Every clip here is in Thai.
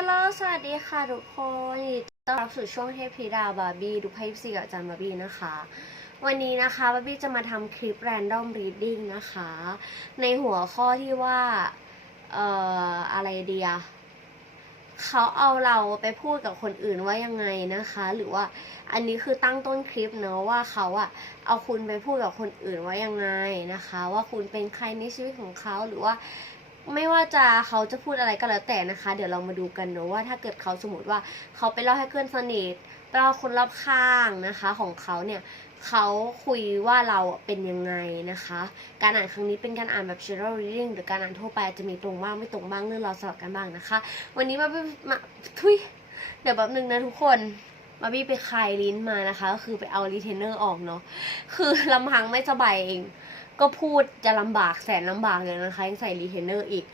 ลโลสวัสดีค่ะทุกคนต้อนรับสู่ช่วงเทพธิดาบาร์บี้ดูไพ่ซีกับอาจารย์บาร์บี้นะคะ วันนี้นะคะบาร์บี้จะมาทำคลิป Random Reading นะคะ ในหัวข้อที่ว่า เอ่อ อะไรเดียเขาเอาเราไปพูดกับคนอื่นว่ายังไงนะคะ หรือว่าอันนี้คือตั้งต้นคลิปเนอะว่าเขาอะเอาคุณไปพูดกับคนอื่นว่ายังไงนะคะ ว่าคุณเป็นใครในชีวิตของเขาหรือว่า ไม่ว่าจะเขาจะพูดอะไรก็แล้วแต่นะคะ เดี๋ยวเรามาดูกันเนอะว่าถ้าเกิดเขาสมมติว่าเขาไปเล่าให้เพื่อนสนิทไปเล่าคนรอบข้างนะคะของเขาเนี่ยเขาคุยว่าเราเป็นยังไงนะคะ การอ่านครั้งนี้เป็นการอ่านแบบ general reading หรือการอ่านทั่วไปอาจจะมีตรงบ้างไม่ตรงบ้างเรื่องเราสลับกันบ้างนะคะ วันนี้มามาทุยเดี๋ยวแป๊บนึงนะทุกคนมาบี้ไปคลายลิ้นมานะคะก็คือไปเอารีเทนเนอร์ออกเนาะคือลำพังไม่สบายเอง ก็พูดจะลำบากแสนลำบากเลยนะคะยังใส่รีเทนเนอร์อีก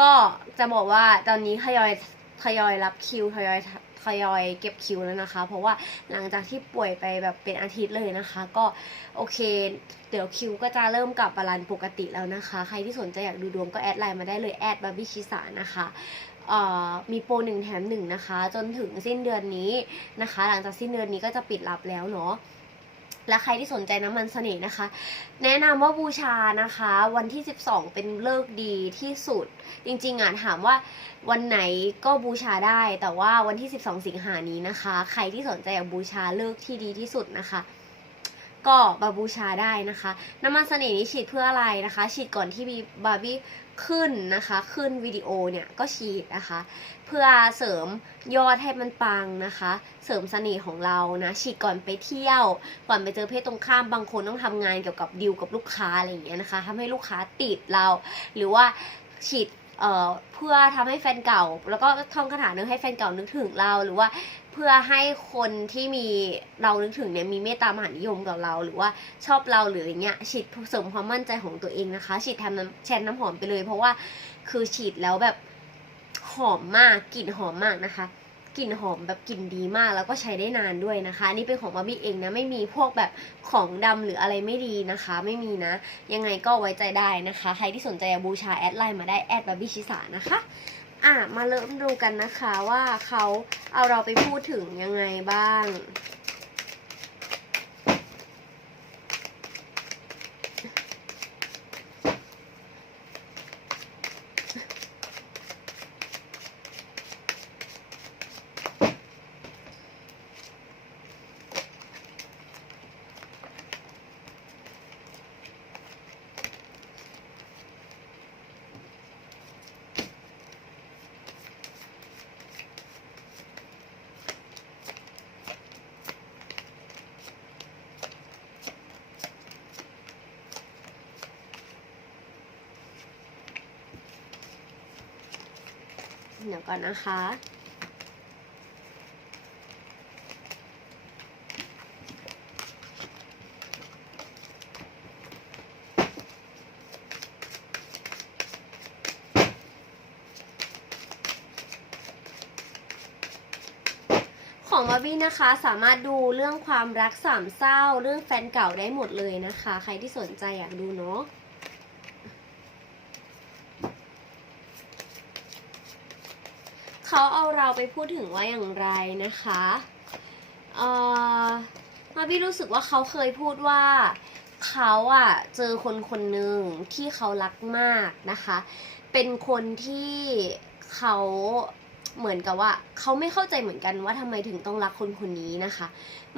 ก็จะบอกว่าตอนนี้ทยอยทยอยรับคิวทยอยทยอยเก็บคิวแล้วนะคะ เพราะว่าหลังจากที่ป่วยไปแบบเป็นอาทิตย์เลยนะคะ ก็โอเค เดี๋ยวคิวก็จะเริ่มกลับมารันปกติแล้วนะคะ ใครที่สนใจอยากดูดวงก็แอดไลน์มาได้เลยแอดบาร์บี้ชิสานะคะมีโปรหนึ่งแถมหนึ่งนะคะ จนถึงสิ้นเดือนนี้นะคะ หลังจากสิ้นเดือนนี้ก็จะปิดรับแล้วเนาะ และใครที่สนใจน้ำมันเสน่ห์นะคะ แนะนำว่าบูชานะคะ วันที่ 12 เป็นเลิกดีที่สุด จริงๆอะถามว่าวันไหนก็บูชาได้ แต่ว่าวันที่ 12 สิงหานี้นะคะ ใครที่สนใจอยากบูชาเลิกที่ดีที่สุดนะคะ ก็มาบูชาได้นะคะ น้ำมันเสน่ห์นี้ฉีดเพื่ออะไรนะคะ ฉีดก่อนที่มีบาร์บี้ ขึ้นนะคะ ขึ้นวิดีโอเนี่ยก็ฉีดนะคะ เพื่อเสริมยอดให้มันปังนะคะ เสริมเสน่ห์ของเรานะฉีดก่อนไปเที่ยว ก่อนไปเจอเพศตรงข้ามบางคนต้องทำงานเกี่ยวกับดีลกับลูกค้าอะไรอย่างเงี้ยนะคะทำให้ลูกค้าติดเรา หรือว่าฉีด เอ่อเพื่อทำให้แฟนเก่า แล้วก็ท่องคาถานึงให้แฟนเก่านึกถึงเราหรือว่าเพื่อให้คนที่มีเรานึกถึงเนี่ยมีเมตตามหานิยมกับเรา หรือว่าชอบเราหรืออย่างเงี้ยฉีดเสริมความมั่นใจของตัวเองนะคะ ฉีดแทนน้ำแชนน้ำหอมไปเลย เพราะว่าคือฉีดแล้วแบบหอมมากกลิ่นหอมมากนะคะ กลิ่นหอมแบบกลิ่นดีมาก แล้วก็ใช้ได้นานด้วยนะคะนี่เป็นของบาร์บี้เองนะไม่มีพวกแบบของดำหรืออะไรไม่ดีนะคะ ไม่มีนะ ยังไงก็ไว้ใจได้นะคะ ใครที่สนใจบูชาแอดไลน์มาได้แอดบาร์บี้ชิสานะคะอะมาเริ่มดูกันนะคะว่าเขาเอาเราไปพูดถึงยังไงบ้าง เดี๋ยวก่อนนะคะ ของบาร์บี้นะคะสามารถดูเรื่องความรักสามเศร้า เรื่องแฟนเก่าได้หมดเลยนะคะ ใครที่สนใจอยากดูเนาะ เขาเอาเราไปพูดถึงว่าอย่างไรนะคะเอ่อมาพี่รู้สึกว่าเขาเคยพูดว่าเขาอะเจอคนคนหนึ่งที่เขารักมากนะคะ เป็นคนที่เขาเหมือนกับว่าเขาไม่เข้าใจเหมือนกันว่าทำไมถึงต้องรักคนคนนี้นะคะ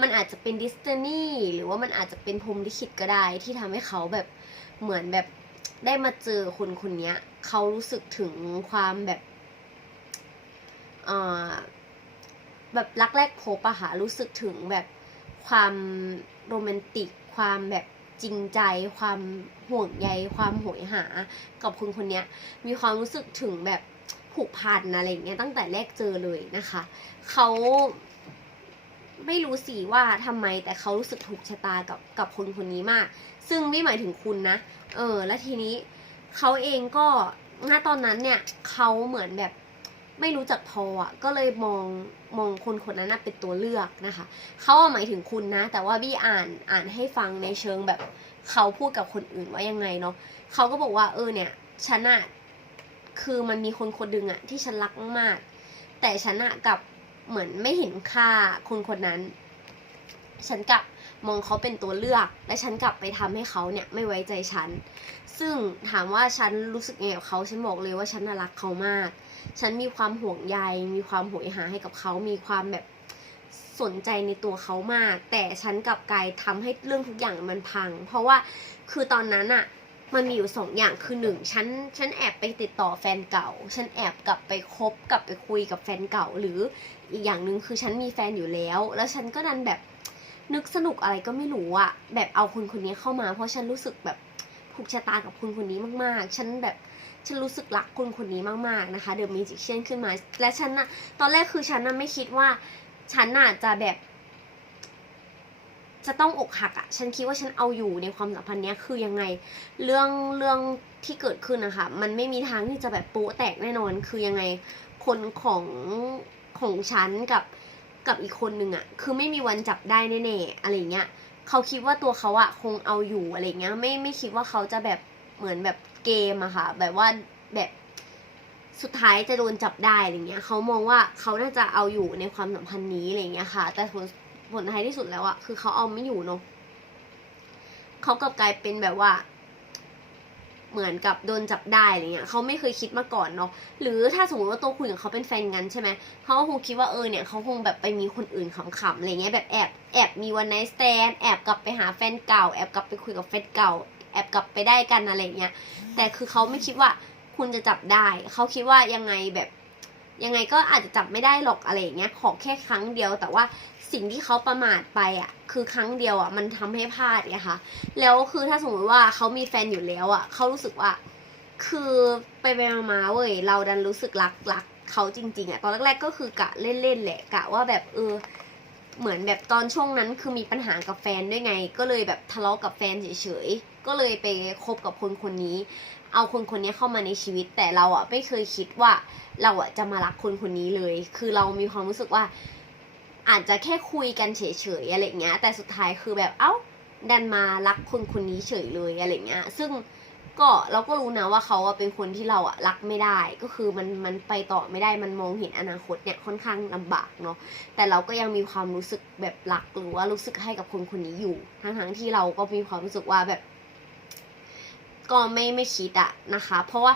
มันอาจจะเป็นดิสนีย์หรือว่ามันอาจจะเป็นพรมลิขิตก็ได้ที่ทำให้เขาแบบเหมือนแบบได้มาเจอคนคนนี้เขารู้สึกถึงความแบบ แบบรักแรกพบอะค่ะรู้สึกถึงแบบความโรแมนติก ความแบบจริงใจ ความห่วงใย ความโหยหา กับคนคนนี้มีความรู้สึกถึงแบบผูกพันอะไรอย่างเงี้ยตั้งแต่แรกเจอเลยนะคะเขาไม่รู้สิว่าทำไมแต่เขารู้สึกถูกชะตากับกับคนคนนี้มาก ซึ่งไม่หมายถึงคุณนะ เออ แล้วทีนี้เขาเองก็ณตอนนั้นเนี่ยเขาเหมือนแบบ ไม่รู้จักพออะก็เลยมองมองคนคนนั้นเป็นตัวเลือกนะคะเขาอะหมายถึงคุณนะ แต่ว่าบี้อ่านอ่านให้ฟังในเชิงแบบเขาพูดกับคนอื่นว่ายังไงเนาะเขาก็บอกว่าเออเนี่ยฉันอะคือมันมีคนคนหนึ่งอะที่ฉันรักมาก แต่ฉันอะกับเหมือนไม่เห็นค่าคนคนนั้น ฉันกลับ มองเขาเป็นตัวเลือก และฉันกลับไปทำให้เขาเนี่ยไม่ไว้ใจฉัน ซึ่งถามว่าฉันรู้สึกยังไงกับเขาฉันบอกเลยว่าฉันน่ะรักเขามาก ฉันมีความห่วงใย มีความโหยหาให้กับเขา มีความแบบสนใจในตัวเขามาก แต่ฉันกลับกลายทำให้เรื่องทุกอย่างมันพัง เพราะว่าคือตอนนั้นอะมันมีอยู่สองอย่างคือหนึ่งฉันฉันแอบไปติดต่อแฟนเก่า ฉันแอบกลับไปคบกลับไปคุยกับแฟนเก่า หรืออีกอย่างหนึ่งคือฉันมีแฟนอยู่แล้ว แล้วฉันก็ดันแบบ นึกสนุกอะไรก็ไม่รู้อะแบบเอาคนคนนี้เข้ามา เพราะฉันรู้สึกแบบผูกชะตากับคนคนนี้มาก ๆ ฉันแบบฉันรู้สึกรักคนคนนี้มากๆนะคะเดอะมิจิเชนขึ้นมา และฉันน่ะตอนแรกคือฉันน่ะไม่คิดว่าฉันน่ะจะแบบ จะต้องอกหักอะ่ะ ฉันคิดว่าฉันเอาอยู่ในความสัมพันธ์เนี้ยคือยังไง เรื่องเรื่องที่เกิดขึ้นนะคะมันไม่มีทางที่จะแบบโป๊ะแตกแน่นอน คือยังไง คนของของฉันกับ กับอีกคนนึงอะ่ะคือไม่มีวันจับได้แน่ๆอะไรเงี้ยเขาคิดว่าตัวเขาอะคงเอาอยู่อะไรเงี้ยไม่ไม่คิดว่าเขาจะแบบเหมือนแบบเกมอะค่ะ แบบว่าแบบสุดท้ายจะโดนจับได้อะไรเงี้ยเขามองว่าเขาน่าจะเอาอยู่ในความสัมพันธ์นี้อะไรเงี้ยค่ะ แต่ผลผลท้ายที่สุดแล้วอะคือเขาเอาไม่อยู่เนาะเขากลับกลายเป็นแบบว่า เหมือนกับโดนจับได้อะไรเงี้ยเขาไม่เคยคิดมาก่อนเนาะหรือถ้าสมมติว่าตัวคุณกับเขาเป็นแฟนกันใช่ไหมเขาคงคิดว่าเออเนี่ยเขาคงแบบไปมีคนอื่นขำๆอะไรเงี้ยแบบแอบแอบมีวันไนสแตนแอบกลับไปหาแฟนเก่า แอบกลับไปคุยกับแฟนเก่า แอบกลับไปได้กันอะไรเงี้ยแต่คือเขาไม่คิดว่าคุณจะจับได้ เขาคิดว่ายังไงแบบ ยังไงก็อาจจะจับไม่ได้หรอกอะไรอย่างเงี้ยขอแค่ครั้งเดียว แต่ว่าสิ่งที่เขาประมาทไปอะคือครั้งเดียวอะมันทำให้พลาดไงคะแล้วคือถ้าสมมติว่าเขามีแฟนอยู่แล้วอะเขารู้สึกว่า คือไปไปมาเว้ยเราดันรู้สึกรักรักเขาจริงๆอะตอนแรกๆก็คือกะเล่นๆแหละกะว่าแบบเออเหมือนแบบตอนช่วงนั้นคือมีปัญหากับแฟนด้วยไง ก็เลยแบบทะเลาะกับแฟนเฉยๆก็เลยไปคบกับคนคนนี้ เอาคนคนนี้เข้ามาในชีวิต แต่เราอะไม่เคยคิดว่าเราอะจะมารักคนคนนี้เลย คือเรามีความรู้สึกว่า อาจจะแค่คุยกันเฉยๆอะไรเงี้ย แต่สุดท้ายคือแบบเอ้าดันมารักคนคนนี้เฉยเลยอะไรเงี้ย ซึ่งก็เราก็รู้นะว่าเขาอะเป็นคนที่เราอะรักไม่ได้ ก็คือมันมันไปต่อไม่ได้มันมองเห็นอนาคตเนี่ยค่อนข้างลำบากเนาะแต่เราก็ยังมีความรู้สึกแบบรักหรือว่ารู้สึกให้กับคนคนนี้อยู่ทั้งทั้งๆที่เราก็มีความรู้สึกว่าแบบ ก็ไม่ไม่คิดอะนะคะ เพราะว่า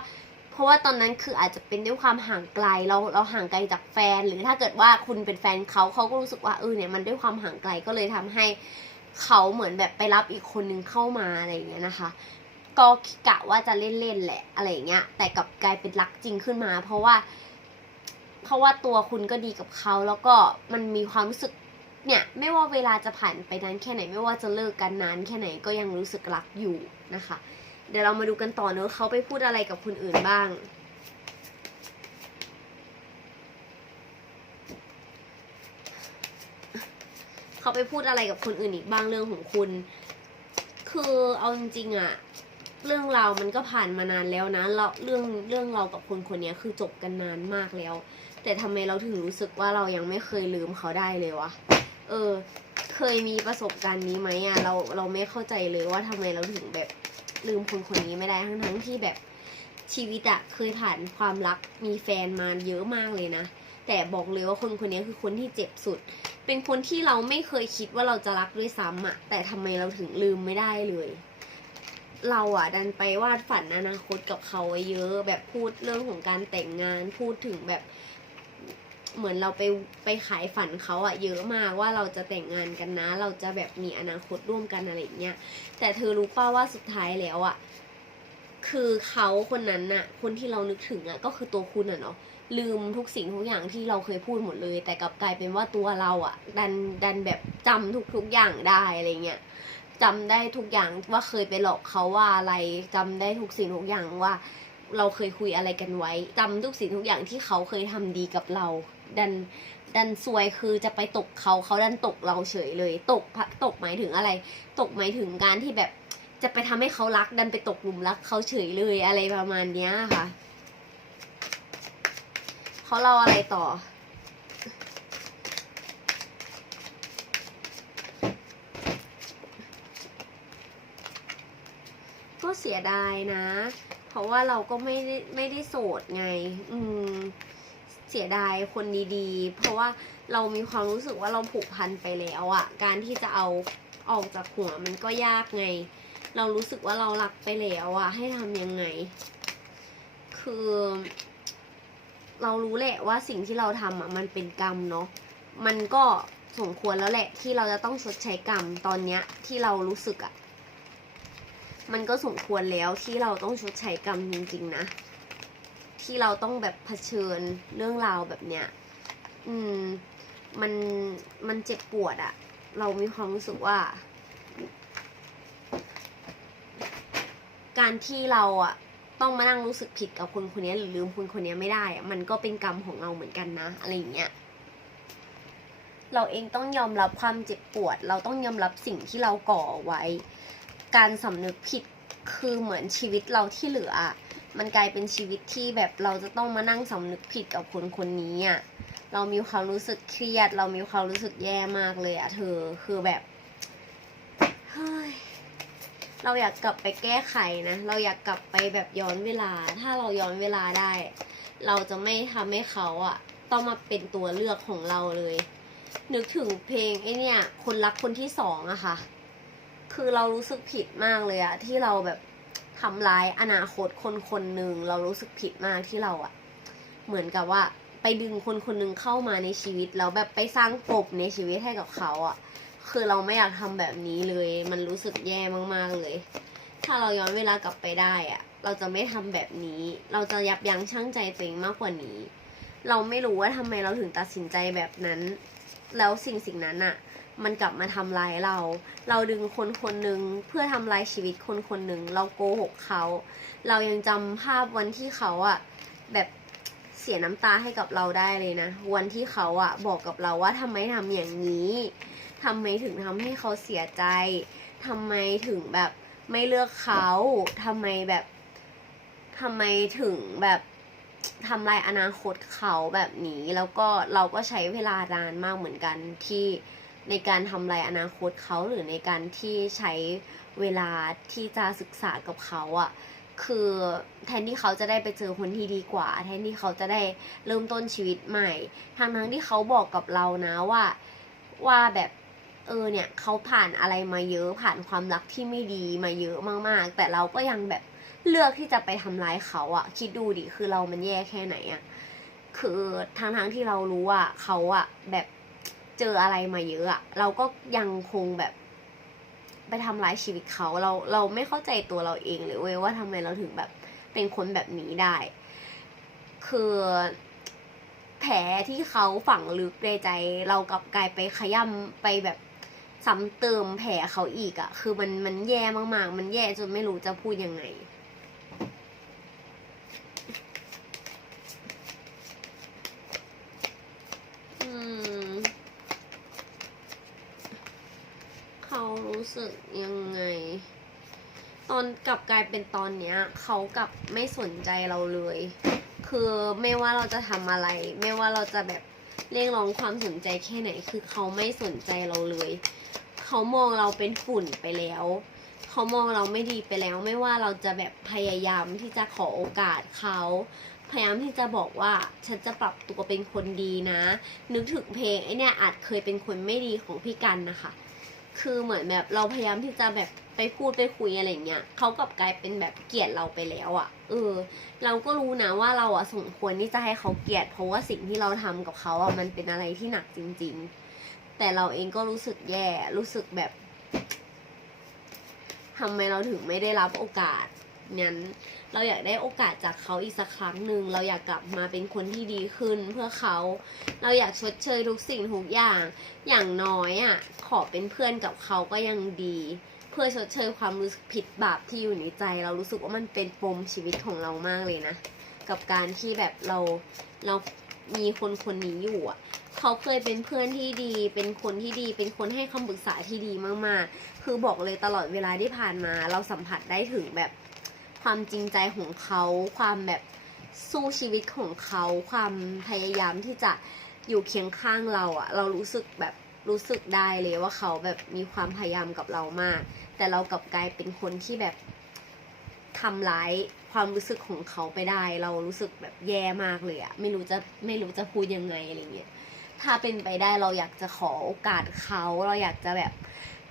เพราะว่าตอนนั้นคืออาจจะเป็นด้วยความห่างไกลเราเราห่างไกลจากแฟน หรือถ้าเกิดว่าคุณเป็นแฟนเขาเขาก็รู้สึกว่าเออเนี่ยมันด้วยความห่างไกลก็เลยทำให้เขาเหมือนแบบไปรับอีกคนนึงเข้ามาอะไรอย่างเงี้ยนะคะ ก็กะว่าจะเล่นๆแหละอะไรอย่างเงี้ย แต่กับกลายเป็นรักจริงขึ้นมา เพราะว่า เพราะว่าตัวคุณก็ดีกับเขาแล้วก็มันมีความรู้สึกเนี่ยไม่ว่าเวลาจะผ่านไปนานแค่ไหน ไม่ว่าจะเลิกกันนานแค่ไหนก็ยังรู้สึกรักอยู่นะคะ เดี๋ยวเรามาดูกันต่อเนอะเขาไปพูดอะไรกับคนอื่นบ้าง เขาไปพูดอะไรกับคนอื่นอีกบ้างเรื่องของคุณ คือเอาจริงๆอะเรื่องเรามันก็ผ่านมานานแล้วนะเราเรื่องเรื่องเรากับคนคนนี้คือจบกันนานมากแล้ว แต่ทำไมเราถึงรู้สึกว่าเรายังไม่เคยลืมเขาได้เลยวะ เออ เคยมีประสบการณ์นี้ไหมอะเราเราไม่เข้าใจเลยว่าทำไมเราถึงแบบ ลืมคนคนนี้ไม่ได้ทั้งทั้งที่แบบชีวิตอะเคยผ่านความรักมีแฟนมาเยอะมากเลยนะ แต่บอกเลยว่าคนคนนี้คือคนที่เจ็บสุด เป็นคนที่เราไม่เคยคิดว่าเราจะรักด้วยซ้ำอะแต่ทำไมเราถึงลืมไม่ได้เลยเราอะดันไปวาดฝันอนาคตกับเขาไว้เยอะ แบบพูดเรื่องของการแต่งงานพูดถึงแบบ เหมือนเราไปไปขายฝันเขาอะเยอะมากว่าเราจะแต่งงานกันนะ เราจะแบบมีอนาคตร่วมกันอะไรเงี้ยแต่เธอรู้ป่าว่าสุดท้ายแล้วอะคือเขาคนนั้นน่ะ คนที่เรานึกถึงอะก็คือตัวคุณอะเนาะลืมทุกสิ่งทุกอย่างที่เราเคยพูดหมดเลย แต่กลับกลายเป็นว่าตัวเราอะดันดันแบบจำทุกทุกอย่างได้อะไรเงี้ยจำได้ทุกอย่างว่าเคยไปหลอกเขาว่าอะไรจำได้ทุกสิ่งทุกอย่างว่าเราเคยคุยอะไรกันไว้จำทุกสิ่งทุกอย่างที่เขาเคยทำดีกับเรา ดันดันซวยคือจะไปตกเขาเขาดันตกเราเฉยเลย ตกตกหมายถึงอะไร ตกหมายถึงการที่แบบจะไปทำให้เขารัก ดันไปตกหลุมรักเขาเฉยเลยอะไรประมาณเนี้ยค่ะเขาเล่าอะไรต่อ ก็เสียดายนะ เพราะว่าเราก็ไม่ได้ไม่ได้โสดไง อืม เสียดายคนดีๆ เพราะว่าเรามีความรู้สึกว่าเราผูกพันไปแล้วอะการที่จะเอาออกจากหัวมันก็ยากไง เรารู้สึกว่าเรารักไปแล้วอะให้ทำยังไง คือ เรารู้แหละว่าสิ่งที่เราทำอะมันเป็นกรรมเนาะมันก็สมควรแล้วแหละที่เราจะต้องชดใช้กรรมตอนเนี้ยที่เรารู้สึกอะมันก็สมควรแล้วที่เราต้องชดใช้กรรมจริงๆนะ ที่เราต้องแบบเผชิญเรื่องราวแบบเนี้ย อืม มันมันเจ็บปวดอะเรามีความรู้สึกว่า การที่เราอะต้องมานั่งรู้สึกผิดกับคนคนนี้หรือลืมคนคนนี้ไม่ได้อะมันก็เป็นกรรมของเราเหมือนกันนะ อะไรอย่างเงี้ยเราเองต้องยอมรับความเจ็บปวด เราต้องยอมรับสิ่งที่เราก่อไว้ การสำนึกผิดคือเหมือนชีวิตเราที่เหลืออะ มันกลายเป็นชีวิตที่แบบเราจะต้องมานั่งสำนึกผิดกับคนคนนี้อะเรามีความรู้สึกเครียด เรามีความรู้สึกแย่มากเลยอะเธอคือแบบเฮ้ยเราอยากกลับไปแก้ไขนะ เราอยากกลับไปแบบย้อนเวลา ถ้าเราย้อนเวลาได้ เราจะไม่ทำให้เขาอะต้องมาเป็นตัวเลือกของเราเลย นึกถึงเพลงไอ้เนี่ย คนรักคนที่สองอะค่ะ คือเรารู้สึกผิดมากเลยอะที่เราแบบ ทำร้ายอนาคตคนคนหนึ่งเรารู้สึกผิดมากที่เราอะเหมือนกับว่าไปดึงคนคนหนึ่งเข้ามาในชีวิตแล้วแบบไปสร้างปมในชีวิตให้กับเขาอะคือเราไม่อยากทำแบบนี้เลย มันรู้สึกแย่มากๆเลย ถ้าเราย้อนเวลากลับไปได้อะเราจะไม่ทำแบบนี้ เราจะยับยั้งชั่งใจตัวเองมากกว่านี้ เราไม่รู้ว่าทำไมเราถึงตัดสินใจแบบนั้น แล้วสิ่งสิ่งนั้นอะ มันกลับมาทำร้ายเรา เราดึงคนคนหนึ่งเพื่อทำลายชีวิตคนคนหนึ่งเราโกหกเขา เรายังจำภาพวันที่เขาอะแบบเสียน้ำตาให้กับเราได้เลยนะ วันที่เขาอะบอกกับเราว่าทำไมทำอย่างนี้ทำไมถึงทำให้เขาเสียใจทำไมถึงแบบไม่เลือกเขาทำไมแบบทำไมถึงแบบทำลายอนาคตเขาแบบนี้ แล้วก็เราก็ใช้เวลานานมากเหมือนกันที่ ในการทำลายอนาคตเขาหรือในการที่ใช้เวลาที่จะศึกษากับเขาอะคือแทนที่เขาจะได้ไปเจอคนที่ดีกว่า แทนที่เขาจะได้เริ่มต้นชีวิตใหม่ทางทั้งที่เขาบอกกับเรานะว่าว่าแบบเออเนี่ยเขาผ่านอะไรมาเยอะผ่านความรักที่ไม่ดีมาเยอะมากๆ แต่เราก็ยังแบบเลือกที่จะไปทำร้ายเขาอะคิดดูดิคือเรามันแย่แค่ไหนอะคือทางทั้งที่เรารู้ว่าเขาอะแบบ เจออะไรมาเยอะอะเราก็ยังคงแบบ ไปทำร้ายชีวิตเขาเราเราไม่เข้าใจตัวเราเองเลยเว้ยว่าทำไมเราถึงแบบเป็นคนแบบนี้ได้ คือแผลที่เขาฝังลึกในใจ เรากลับกลายไปขย่ำไปแบบซ้ำเติมแผลเขาอีกอะ่ะคือมันมันแย่มากๆ มันแย่จนไม่รู้จะพูดยังไงอืม เขารู้สึกยังไง ตอนกลับกลายเป็นตอนเนี้ยเขากลับไม่สนใจเราเลย คือไม่ว่าเราจะทำอะไร ไม่ว่าเราจะแบบเรียกร้องความสนใจแค่ไหน คือเขาไม่สนใจเราเลย เขามองเราเป็นฝุ่นไปแล้ว เขามองเราไม่ดีไปแล้ว ไม่ว่าเราจะแบบพยายามที่จะขอโอกาสเขา พยายามที่จะบอกว่าฉันจะปรับตัวเป็นคนดีนะ นึกถึงเพลงไอเนี่ยอาจเคยเป็นคนไม่ดีของพี่กันนะคะ คือเหมือนแบบเราพยายามที่จะแบบไปพูดไปคุยอะไรเงี้ยเขากลับกลายเป็นแบบเกลียดเราไปแล้วอะ่ะ เออ เราก็รู้นะว่าเราอะ่ะสมควรที่จะให้เขาเกลียด เพราะว่าสิ่งที่เราทำกับเขาอะ่ะมันเป็นอะไรที่หนักจริง ๆ แต่เราเองก็รู้สึกแย่รู้สึกแบบทำไมเราถึงไม่ได้รับโอกาส นั้น เราอยากได้โอกาสจากเขาอีกสักครั้งหนึ่งเราอยากกลับมาเป็นคนที่ดีขึ้นเพื่อเขา เราอยากชดเชยทุกสิ่งทุกอย่าง อย่างน้อยอะขอเป็นเพื่อนกับเขาก็ยังดี เพื่อชดเชยความรู้สึกผิดบาปที่อยู่ในใจ เรารู้สึกว่ามันเป็นปมชีวิตของเรามากเลยนะ กับการที่แบบเราเรามีคนคนนี้อยู่อะเขาเคยเป็นเพื่อนที่ดี เป็นคนที่ดี เป็นคนให้คำปรึกษาที่ดีมาก ๆ คือบอกเลยตลอดเวลาที่ผ่านมา เราสัมผัสได้ถึงแบบ ความจริงใจของเขาความแบบสู้ชีวิตของเขาความพยายามที่จะอยู่เคียงข้างเราอะเรารู้สึกแบบรู้สึกได้เลยว่าเขาแบบมีความพยายามกับเรามาก แต่เรากลับกลายเป็นคนที่แบบทำร้ายความรู้สึกของเขาไปได้ เรารู้สึกแบบแย่มากเลยอะไม่รู้จะไม่รู้จะพูดยังไงอะไรเงี้ยถ้าเป็นไปได้เราอยากจะขอโอกาสเขา เราอยากจะแบบ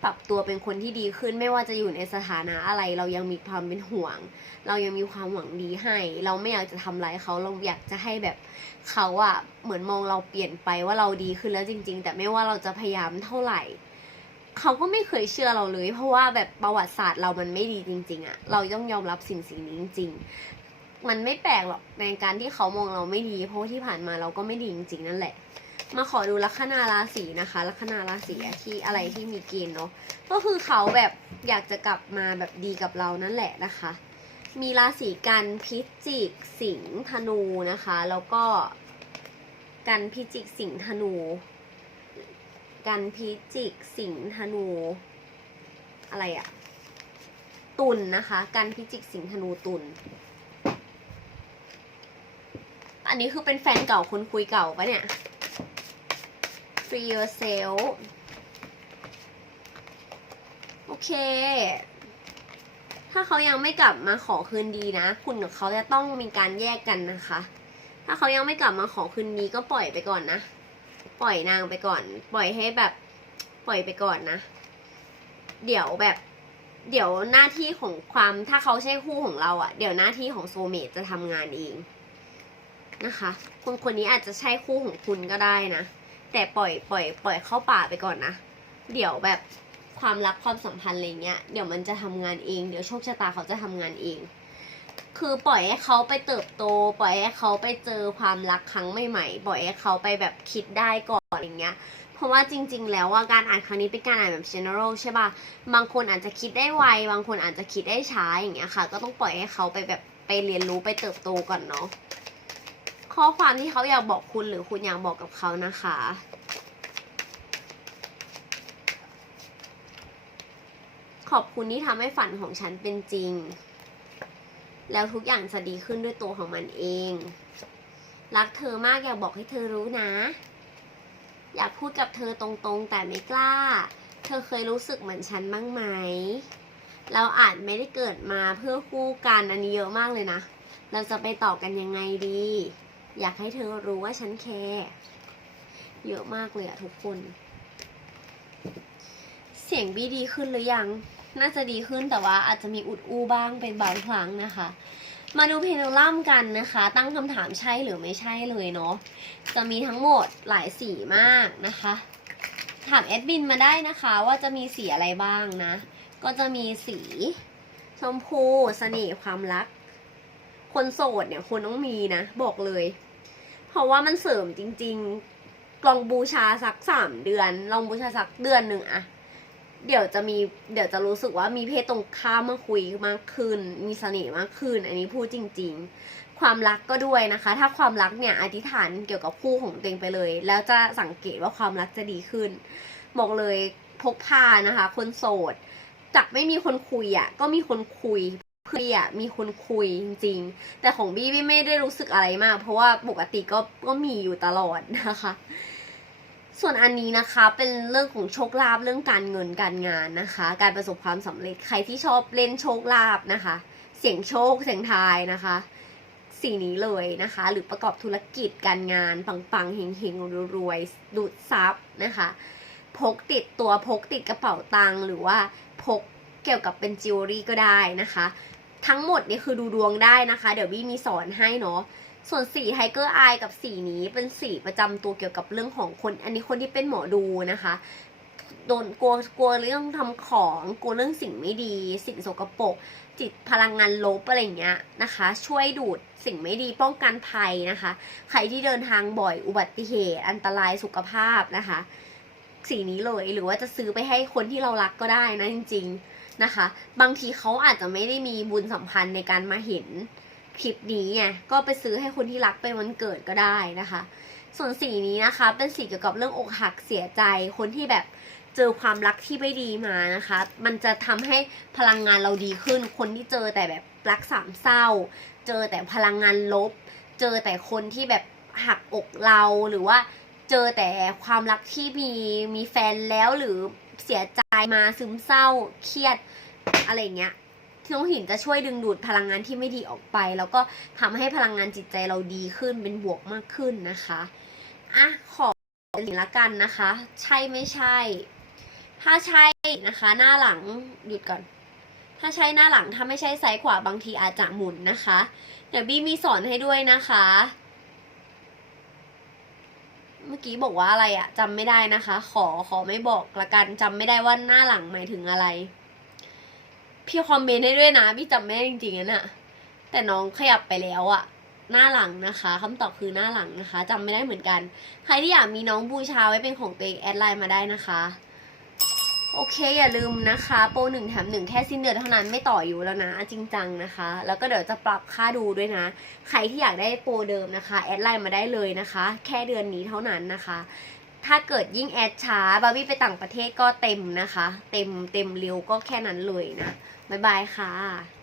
ปรับตัวเป็นคนที่ดีขึ้น ไม่ว่าจะอยู่ในสถานะอะไร เรายังมีความเป็นห่วง เรายังมีความหวังดีให้ เราไม่อยากจะทำร้ายเขาเราอยากจะให้แบบเขาอะเหมือนมองเราเปลี่ยนไปว่าเราดีขึ้นแล้วจริง ๆ แต่ไม่ว่าเราจะพยายามเท่าไหร่เขาก็ไม่เคยเชื่อเราเลย เพราะว่าแบบประวัติศาสตร์เรามันไม่ดีจริง ๆอะเราต้องยอมรับสิ่งสิ่งนี้จริง ๆ มันไม่แปลกหรอกในการที่เขามองเราไม่ดี เพราะที่ผ่านมาเราก็ไม่ดีจริง ๆ นั่นแหละ มาขอดูลัคนาราศีนะคะ ลัคนาราศีที่อะไรที่มีเกณฑ์เนาะก็คือเขาแบบอยากจะกลับมาแบบดีกับเรานั่นแหละนะคะ มีราศีกันพิจิกสิงห์ธนูนะคะ แล้วก็กันพิจิกสิงห์ธนู กันพิจิกสิงห์ธนู อะไรอะตุลนนะคะ กันพิจิกสิงห์ธนูตุลอันนี้คือเป็นแฟนเก่าคนคุยเก่าปะเนี่ย free yourself โอเค ถ้าเขายังไม่กลับมาขอคืนดีนะ คุณกับเขาจะต้องมีการแยกกันนะคะ ถ้าเขายังไม่กลับมาขอคืนดีก็ปล่อยไปก่อนนะ ปล่อยนางไปก่อน ปล่อยให้แบบ ปล่อยไปก่อนนะ เดี๋ยวแบบ เดี๋ยวหน้าที่ของความ ถ้าเขาใช่คู่ของเราอะ่ะ เดี๋ยวหน้าที่ของโซเมตจะทำงานเองนะคะ คนคนนี้อาจจะใช่คู่ของคุณก็ได้นะ แต่ปล่อยปล่อย ปล่อยเข้าป่าไปก่อนนะ เดี๋ยวแบบความรักความสัมพันธ์อะไรเงี้ย เดี๋ยวมันจะทำงานเอง เดี๋ยวโชคชะตาเขาจะทำงานเอง คือปล่อยให้เขาไปเติบโต ปล่อยให้เขาไปเจอความรักครั้งใหม่ๆ ปล่อยให้เขาไปแบบคิดได้ก่อนอย่างเงี้ย เพราะว่าจริง ๆ แล้วว่าการอ่านครั้งนี้เป็นการอ่านแบบ general ใช่ป่ะ บางคนอาจจะคิดได้ไว บางคนอาจจะคิดได้ช้าอย่างเงี้ยค่ะ ก็ต้องปล่อยให้เขาไปแบบไปเรียนรู้ไปเติบโตก่อนเนาะ ข้อความที่เขาอยากบอกคุณหรือคุณอยากบอกกับเขานะคะขอบคุณที่ทำให้ฝันของฉันเป็นจริง แล้วทุกอย่างจะดีขึ้นด้วยตัวของมันเอง รักเธอมากอยากบอกให้เธอรู้นะ อยากพูดกับเธอตรงๆ แต่ไม่กล้า เธอเคยรู้สึกเหมือนฉันบ้างไหม เราอาจไม่ได้เกิดมาเพื่อคู่กันอันนี้เยอะมากเลยนะ เราจะไปต่อกันยังไงดี อยากให้เธอรู้ว่าฉันแคร์เยอะมากเลยอะทุกคน เสียงบี้ดีขึ้นหรือยัง น่าจะดีขึ้นแต่ว่าอาจจะมีอุดอู้บ้างเป็นบางครั้งนะคะ มาดูเพนดูลัมกันนะคะ ตั้งคำถามใช่หรือไม่ใช่เลยเนาะ จะมีทั้งหมดหลายสีมากนะคะ ถามแอดมินมาได้นะคะว่าจะมีสีอะไรบ้างนะ ก็จะมีสีชมพูเสน่ห์ความรัก คนโสดเนี่ยควรต้องมีนะ บอกเลย เพราะว่ามันเสริมจริง ๆ ลองบูชาสักสามเดือน ลองบูชาสักเดือนหนึ่งอะเดี๋ยวจะมีเดี๋ยวจะรู้สึกว่ามีเพศตรงข้ามมาคุยมากขึ้น มีเสน่ห์มากขึ้น อันนี้พูดจริง ๆ ความรักก็ด้วยนะคะ ถ้าความรักเนี่ยอธิษฐานเกี่ยวกับคู่ของตัวเองไปเลย แล้วจะสังเกตว่าความรักจะดีขึ้นบอกเลยพกพานะคะ คนโสดจากไม่มีคนคุยอะ่ะ ก็มีคนคุย เพื่อนอะมีคนคุยจริง ๆ แต่ของบี้บี้ไม่ได้รู้สึกอะไรมาก เพราะว่าปกติก็ก็มีอยู่ตลอดนะคะ ส่วนอันนี้นะคะเป็นเรื่องของโชคลาภเรื่องการเงินการงานนะคะ การประสบความสำเร็จใครที่ชอบเล่นโชคลาภนะคะ เสียงโชคเสียงทายนะคะสิ่งนี้เลยนะคะ หรือประกอบธุรกิจการงานปังๆเฮงๆรวยๆดูดซับนะคะ พกติดตัวพกติดกระเป๋าตังค์หรือว่าพกเกี่ยวกับเป็นจิวเวลรี่ก็ได้นะคะ ทั้งหมดนี่คือดูดวงได้นะคะ เดี๋ยวบี้มีสอนให้เนาะส่วนสีไทเกอร์อายกับสีนี้เป็นสีประจำตัวเกี่ยวกับเรื่องของคน อันนี้คนที่เป็นหมอดูนะคะโดนกลัวกลัวเรื่องทำของกลัวเรื่องสิ่งไม่ดี สิ่งสกปรกจิตพลังงานลบอะไรเงี้ยนะคะ ช่วยดูดสิ่งไม่ดีป้องกันภัยนะคะ ใครที่เดินทางบ่อยอุบัติเหตุ อันตรายสุขภาพนะคะ สีนี้เลยหรือว่าจะซื้อไปให้คนที่เรารักก็ได้นะจริง ๆ นะคะ บางทีเขาอาจจะไม่ได้มีบุญสัมพันธ์ในการมาเห็นคลิปนี้ไงก็ไปซื้อให้คนที่รักเป็นวันเกิดก็ได้นะคะ ส่วนสีนี้นะคะ เป็นสีเกี่ยวกับเรื่องอกหักเสียใจคนที่แบบเจอความรักที่ไม่ดีมานะคะ มันจะทำให้พลังงานเราดีขึ้น คนที่เจอแต่แบบรักสามเศร้า เจอแต่พลังงานลบ เจอแต่คนที่แบบหักอกเราหรือว่าเจอแต่ความรักที่มีมีแฟนแล้วหรือเสียใจ มาซึมเศร้า เครียดอะไรเงี้ยน้องหินจะช่วยดึงดูดพลังงานที่ไม่ดีออกไป แล้วก็ทำให้พลังงานจิตใจเราดีขึ้นเป็นบวกมากขึ้นนะคะอะขอหินละกันนะคะ ใช่ไม่ใช่ ถ้าใช่นะคะ หน้าหลังหยุดก่อน ถ้าใช่หน้าหลังถ้าไม่ใช่ซ้ายขวาบางทีอาจจะหมุนนะคะ เดี๋ยวบี้มีสอนให้ด้วยนะคะ เมื่อกี้บอกว่าอะไรอะจำไม่ได้นะคะ ขอขอไม่บอกละกันจำไม่ได้ว่าหน้าหลังหมายถึงอะไร พี่คอมเมนต์ให้ด้วยนะพี่จำไม่ได้จริงๆนะน่ะแต่น้องขยับไปแล้วอะหน้าหลังนะคะคำตอบคือหน้าหลังนะคะจำไม่ได้เหมือนกัน ใครที่อยากมีน้องบูชาไว้เป็นของตัวเองแอดไลน์มาได้นะคะ โอเคอย่าลืมนะคะ โปรหนึ่งแถมหนึ่งแค่สิ้นเดือนเท่านั้นไม่ต่ออยู่แล้วนะ จริงจังนะคะ แล้วก็เดี๋ยวจะปรับค่าดูด้วยนะ ใครที่อยากได้โปรเดิมนะคะแอดไลน์มาได้เลยนะคะ แค่เดือนนี้เท่านั้นนะคะ ถ้าเกิดยิ่งแอดช้าบาร์บี้ไปต่างประเทศก็เต็มนะคะ เต็มเต็มเร็วก็แค่นั้นเลยนะบ๊ายบายค่ะ